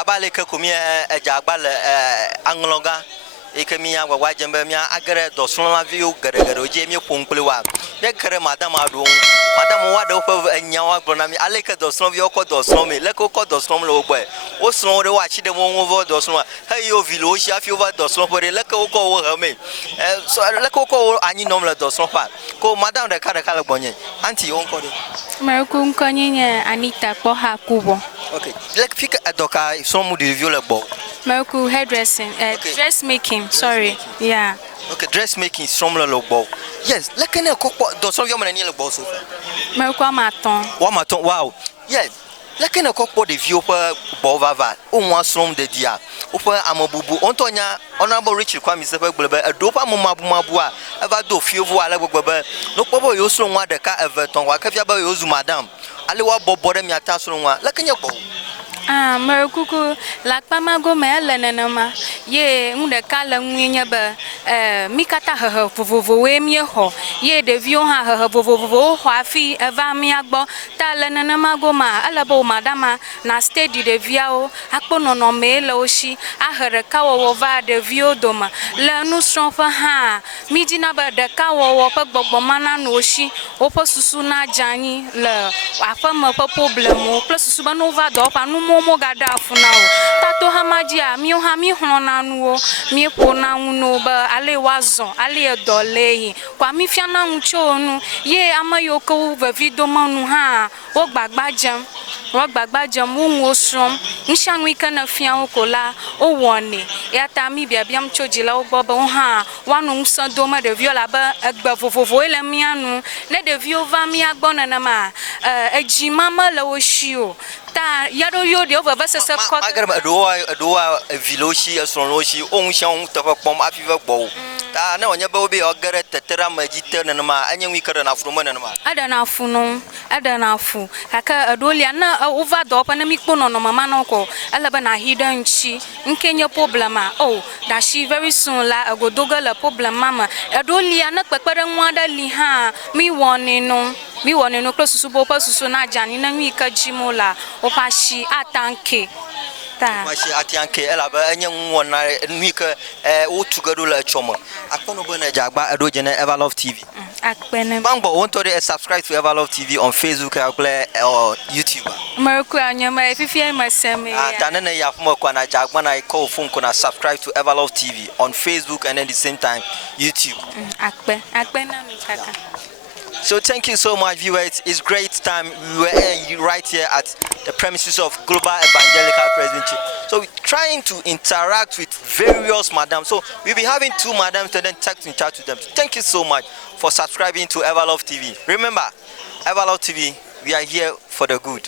abaleke kumia ejagbal anglonga ekemia gwa jembe mia agere dosun la viu gere oje mi ponklewa de kere madam adun madam wa de opo anyawa gbona mi aleke dosun vi oko dosun mi leke oko dosun lo gbo o sun re wa chi de mo wo dosun hey yo vilo shi afi over dosun for leke oko wo ha me so leke oko anyi nom le dosun pa ko madam de kare kale gbonye anti won ko de Meruku nkonye Anita po ha kubo. okay leke fika adoka some de review le gbo Meruku hairdressing, dressmaking, sorry. Yeah. Okay, dressmaking from the lobo. Yes, like any cockpot, does some young and boss. Meruku amaton. Wow. Yes, like any cockpot, the view per Bovava, one from the dia. Upper Amabubu, Antonia, honorable Richard Kwame Sepulveda, a dopa mumabua, ever do few voila, no papa, you soon want the car ever, Wakafiaba, you, madam. Aliwa Bobodem Yatasuma, like any bow. Meruku lakpa mago me lenenema ye nde kala nwenye ba mikata he vovovo we mi ho ye devio ha he vovovo ho afi eva mi agbo ta lenenema go ma alabo madama na steady deviao akpono no me le oshi ahere ka wo va devio doma le nu sonfa ha mi dina ba de ka wo pe gbogbo mana no oshi o po susu na jani le afa mo pe problem plus susu ba no va do pa nu mo gada funao tato hamadia mi ha mi hlona nuo mi po na unu ba ale wazon ale edole kwa mi fia na ncho nu ye amayoko vavido manu ha wo gbagbajam wo som nshanwi kana fia okola o woni ya ta mi biabiam chojila o gbobo ha wanu nsan do ma de viola ba egba vovovo ele mi anu ne de viova mi agbona na ma ejima ma la o shio ta yaro yo de over versus ko agar do viloshi asronoshi on shan to pom afiva gbo ta na onye ba obi ogere tetera magite na ma anyenwi kare na afuro na ma ada na afu aka adolia na over do pa na mikpo no mama no ko alaba na hidden chi nkenye problema oh that she very soon la agodoga la problem mama adolia na pepere nwa da li ha mi woni no klosusu bo pa susu na jani na nwi ka jimola opashi atanke ta mashi atianke elaba enye nwona nwike otugado la chomo akpono bona jagba adoje na Everlove TV akpene bangbo want to subscribe to Everlove TV on Facebook or YouTube Meruku anyama efifia maseme tanene ya fuma kwa na jagba na call phone kuna subscribe to Everlove TV on Facebook and at the same time YouTube akpe na mikaka. So thank you so much, viewers. It's great time. We were right here at the premises of Global Evangelical Presbytery. So we're trying to interact with various madams. So we'll be having two madams and then text in chat to them. Thank you so much for subscribing to Everlove TV. Remember, Everlove TV, we are here for the good.